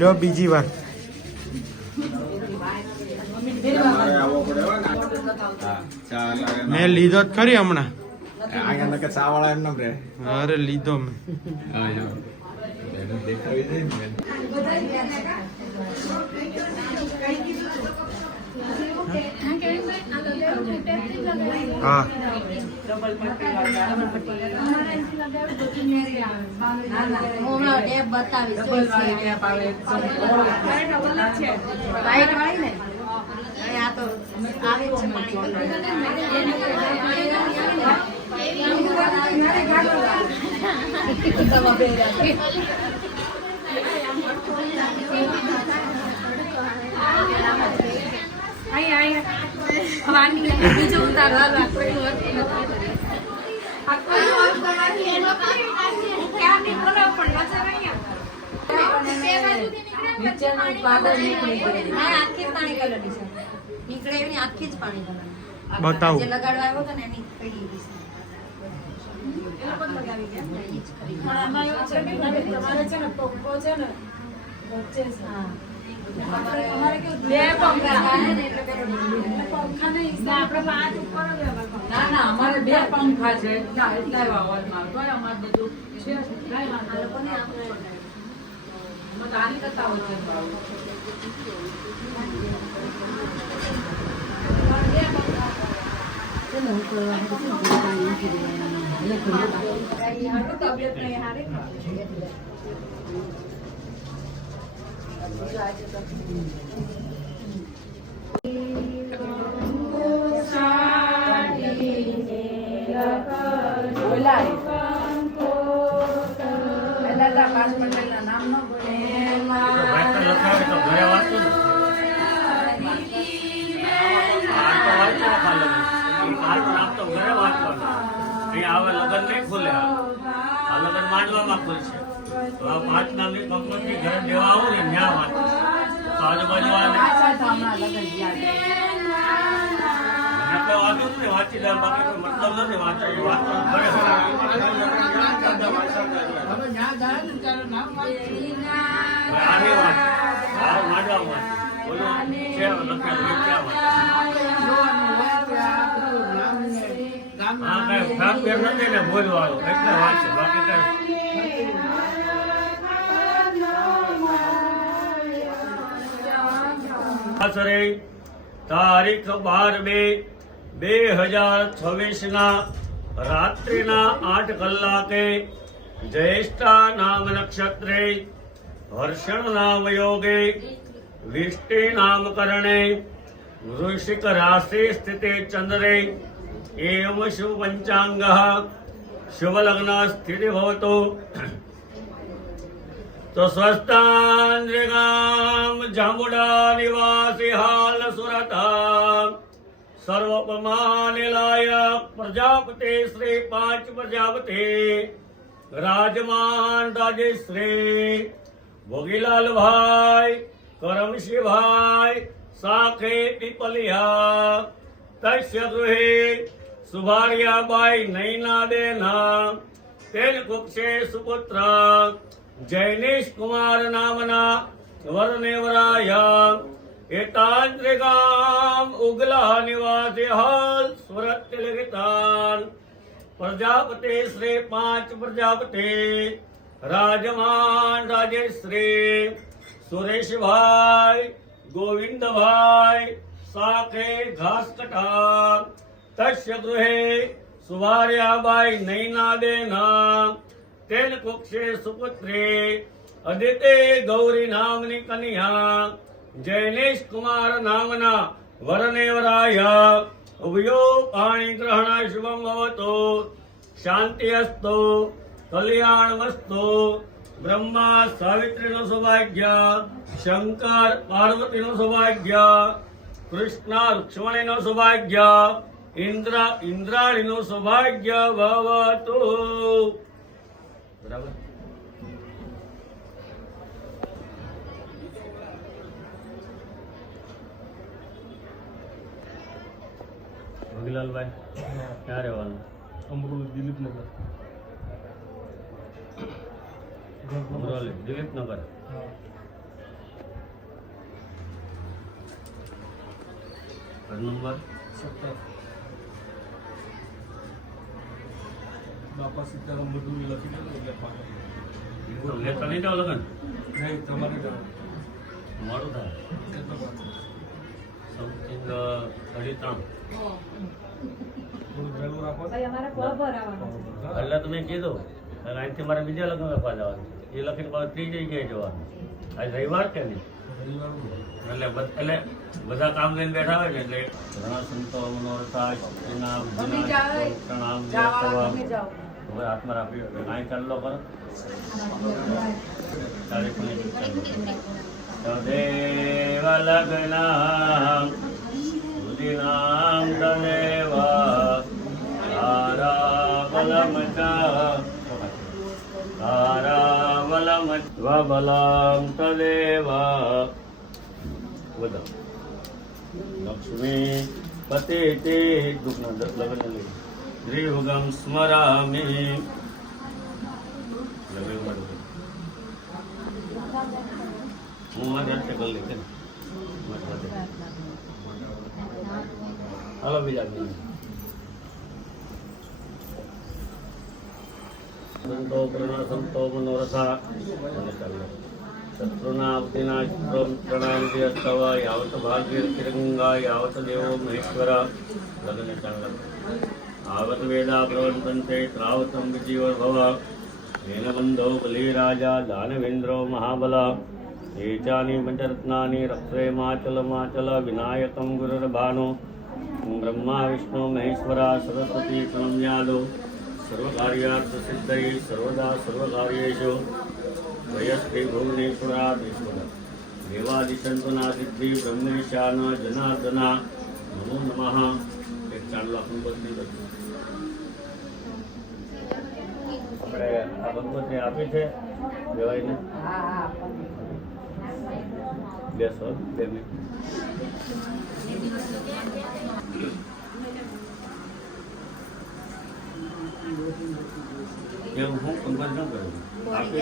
લો બીજી વાર મેં લીધો જ ખરી હમણાં. અરે લીધો મેં. હા બીજું ઉતારવા બતાવું. લગાડવા આવ્યો હતો ને એની પડી ગઈ અમારે 2 પંખા છે એટલા અવાજમાં અમારે બધું છે આની કરતા માંડવામાં ખુલશે તો આ 5 નામની કંપની ઘરે દેવા આવું ને ત્યાં વાત આજુબાજુ વાંચું ને વાંચીદાર બાકી કોઈ મતલબ નથી વાંચવા આની વાત માંડવામાં બોલું છે લખેલું ક્યાં વાત નથી ને બોલવાનું એટલે વાત છે બાકી કઈ તારીખ 12/2/2026 ના રાત્રિના 8 કલાકે જ્યેષ્ઠા નામ નક્ષત્રે હર્ષણ નામ યોગે વિષ્ટિ નામકરણે વૃશ્ચિક રાશિ સ્થિતે ચંદ્રે एव शुभ पंचांग शुभ लग्न स्थिति भवतु तो स्वस्थांद्रिगाम जामुडा निवासी हाल सुरता सर्वोपमानिलाय प्रजापति श्री 5 प्रजापति राजमान राजश्री भोगीलाल भाई करमशी भाई साखे पीपलिया तस्य गृहे सुभार्याबाई नैनादेना तेन कुक्षे सुपुत्र जैनेश कुमार नामना वरनेवराया एतांत्रिकाम उगला निवासी हाल सुरत तिलगितान प्रजापति श्री 5 प्रजापति राजमान राजेश्री सुरेश भाई गोविंद भाई साखे घास कटा तस्य गृहे सुभार्याबाई नैनादेना तेन कुक्षे सुपुत्रे अदिते गौरी नामनी कन्या जैनेश कुमार नामना वरनेवराया उभयो पाणी ग्रहण शुभम भवतु शांति अस्तु कल्याणमस्तु ब्रह्मा सावित्री नो सौभाग्य शंकर पार्वती नो सौभाग्य कृष्ण रुक्ष्मणी नो सौभाग्य इंद्र इंद्राणी नो सौभाग्य भवतु बराबर ભગીલાલભાઈ ક્યાં રહેવાનું? અમરોલી દિલીપનગર. અમરોલી દિલીપનગર. હા. ઘર નંબર 17. બાપા સીતારામ બધું લખી દેજો એટલે પાછળ. લેતા નહીં જાઓ લગન નહીં, તમારે જવાનું. મોડું થાય એટલે પાછળ. સમથિંગ 33. થોડું વહેલું રાખો. ભાઈ અમારે પગ ભરાવાનો છે. હા. એટલે તમે કીધું અને અહીંથી મારે બીજા લગ્ન લખવા જવાનું એ લખીને પાછું ત્રીજી જગ્યાએ જવાનું. આજ રવિવાર કે નહીં રવિવારનું. એટલે બધા કામ લઈને બેઠા હોય ને એટલે ઘણા સંતો મનોરથા સ્ત્રીના તમે જાઓ, પ્રણામ જાઓ, તમે જાઓ. હવે હાથમાં રાખી અહીં ચાલો કરો તારીખ દેવ લગ્ના સુધીનામ તદેવા તારાવલમ સ્વબલમ તદેવા બધા લક્ષ્મી પતિ તે દુઃખના લગ્ન લઈ ત્રિયુગમ સ્મરામી હું મારી હાથે કરી લઈશ ને હાલો બીજા સંતો સંતો મનોરથા શત્રુના અવધિના પ્રણામ અસ્તવા યાવત ભાગ્ય તિરંગા યાવત દેવો મહેશ્વર લગ્ન ચાંગલ આવત વેદા પ્રવર્તન્તે ત્રાવતમ વિજીવર ભવ येन बंधो बली राजा दानवेन्द्रो महाबल एचानि पंचरत्नानि रक्षेमाचल माचल विनायकं गुरुर्भानु ब्रह्मा विष्णु महेश्वरा सरस्वती प्रणम्यादो सर्वकार्यार्थ सिद्धये सर्वदा सर्वकार्येषु वयस्ते भुवनेश्वराधीश्वर देवादिशंतनादिद्भि ब्रह्मेशान जनार्दना नमो नमः एक चांदलो आपण बदली बदली આપણે આ ભગવતને આપી છે દેવાઈને બેસો 2 મિનિટ એવું હું કંપન ન કરું આપી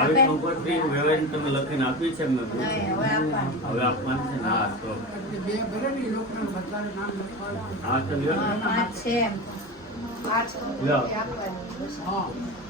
આવી કંપનથી વેવાઈને તમે લખીને આપી છે મેં હવે આપવાનું છે ના તો હા તો લ્યો ને. પાંચ છે એમ. પાંચ લ્યો. આપવાની.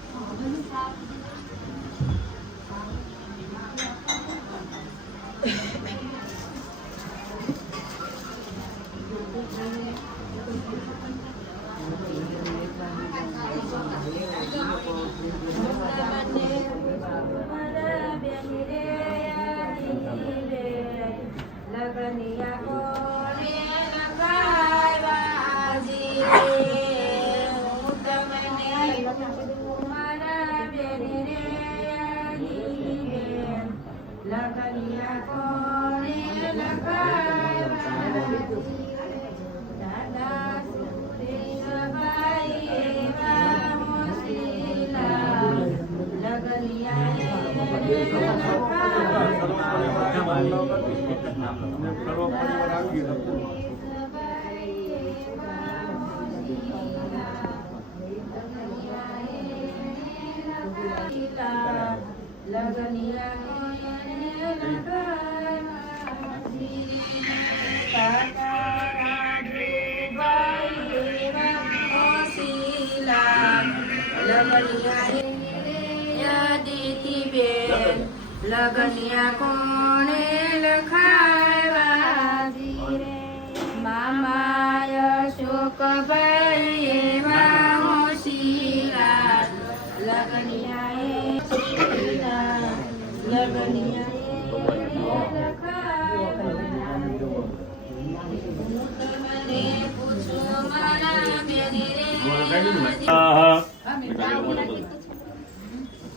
લગનિયા કોણે લખાવા મામાય શોકભાઈ એવા હોશિયાર લગનિયા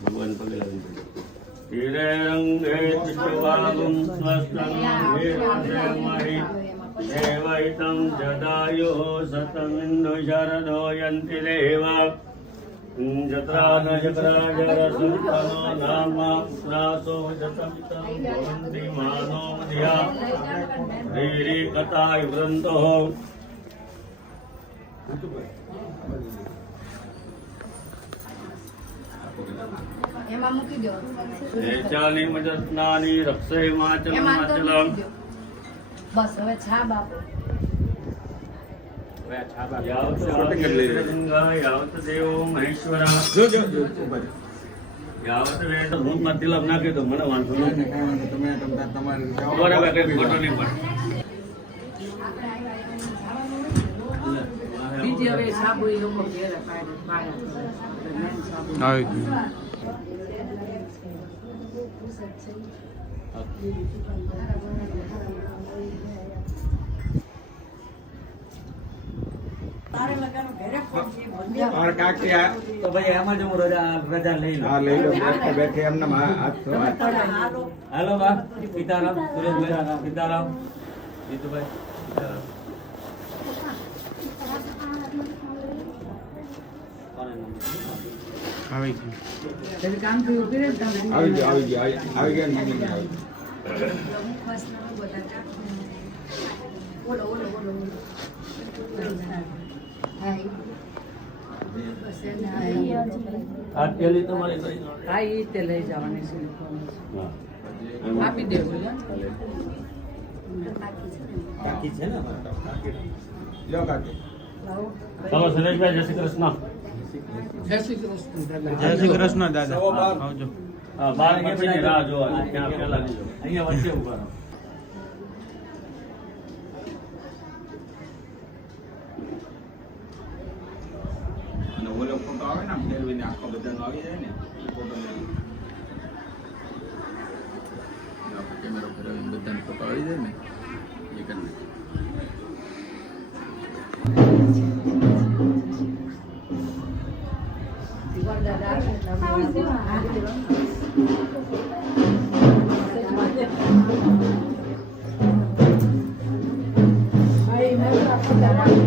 ભગવાન પગે લાગી હીરે રંગે પુષ્પવાગું સ્વસ્તં વીરમહી દેવૈતં જદાયુઃ સતમિન્દુ શરદો યન્તિ દેવ જત્રાન જત્રાજર સંતનો નામા પુત્રાસો જતમિતં ભવન્તિ માનો મધ્યા રીરી કથાય વૃંતો એમાં મૂકી દો એચાની મજસ્નાની રક્ષે માચલમ એમાં તો માચલમ મૂકી દો. બસ હવે છાબ આપો યાવત ગંગા યાવત દેવો મહેશ્વરા યાવત વેદ હું મતિલબ ના કીધું મને વાંધો નથી બરાબર કઈ ખોટો નહીં પડે બીજી હવે સાબુ એ લોકો ઘેરે પાડે મેન સાબુ આવી ગયું और काकी तो भाई एम ज रजा लई लो लई लो बैठे बैठे एमने हाथ हेलो बा सीताराम सुरेश भाई सीताराम जीतू भाई આવી ગયું એટલે કામ થયું કરે ને તમે આવી ગયા મમ્મી આવી બોલો બોલો બોલો હાય. બસ એને હાય. આ પેલી તમારી કઈ હા એ તે લઈ જવાની છે આપી દેવું લે કાકી છે ને લો કાકી ચલો સુરેશભાઈ જય શ્રી કૃષ્ણ જય શ્રી કૃષ્ણ દાદા આવજો હા 12 વાગ્યા પછી રાહ જોવાની ત્યાં પહેલા નહીં જો અહીંયા વચ્ચે ઉભા રહો અને ઓલો ફોટો આવે ને ફેરવીને આખો બધાનો આવી જાય ને એ ફોટો કેમેરો ફેરવીને બધાનો ફોટો આવી જાય ને એ કરી નાખીએ. વરદાદા આવે એટલે આપણે આપી દેવાનું. હાય, મેં તો આપી દેવાનું.